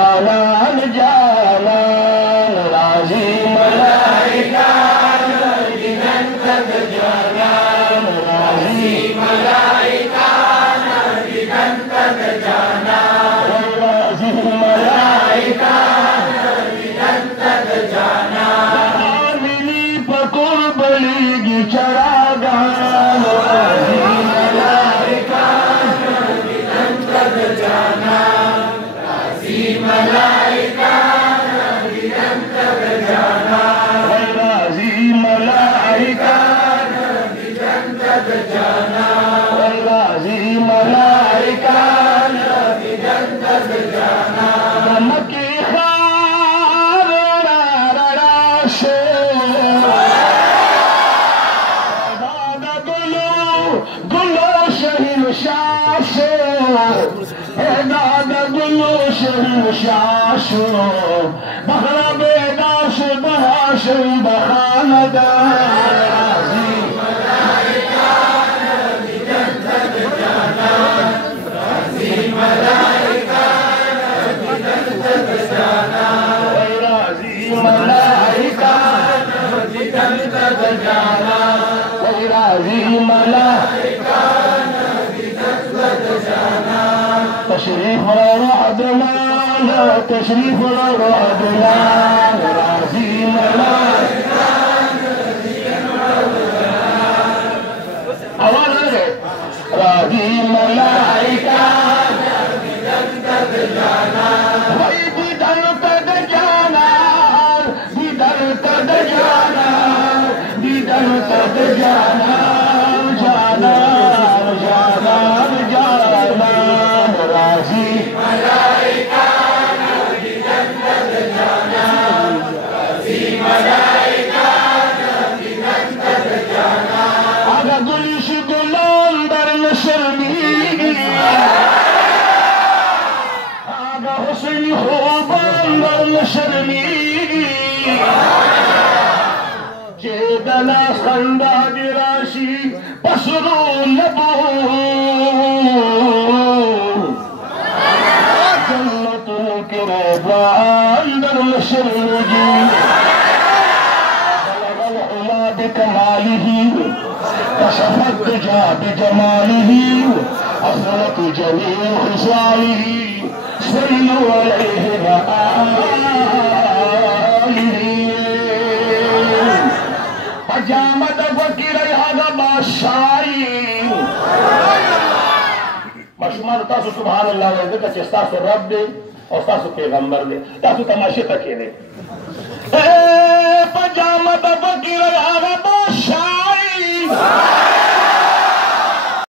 जानान जानान राजी मलाइका नदीनन तक जानान राजी मलाइका नदीनन तक जानान राजी मलाइका नदीनन तक जानान मिली पकुर बलिगी चरागान राजी मलाइका नदीनन तक जानान राजी मलाइका नदीनन तक जानान राजी मलाइका नदीनन तक जानान राजी मलाइका नदीनन तक जानान नमकी खार रारा से दादा गुलो शहीन शाशो दादा गुलो शहीन शाशो बखरा बेदाश बहाश बखानदा राजी मलाइका नदीनन तक जानान राजी मलाइका नदीनन तक जानान राजी मलाइका नदीनन तक जानान राजी मलाइका नदीनन तक जानान तशरीफ रहदमान तशरीफ रहदमान राजी मलाइका नदीनन तक जानान आवाज है राजी मलाइका नदीनन तक जानान वही दीदार तक जानान दीदार तक जानान दीदार तक जानान जानान जानान जानान राजी मलाइका नदीनन तक जानान राजी मलाइका नदीनन तक जानान आगा गुलिश गुलाम दरन शर्मी आगा हुस्न खूबान दरन शर्मी जेदना खंदा दिराशी पसरू लबो जन्नतुल किरबान दरन शर्मी बलगल बिकमालिही कशफत दुजा बिजमालिही अफरत जमील खिसालिही सल्लु अलैहि व आलिही पजामत फकीर हादा बादशाही मशमाल तासु सुभान अल्लाह वे का चेस्ता सो रब दे और तासु पैगंबर दे तासु तमाशे तक दे ए पजामत फकीर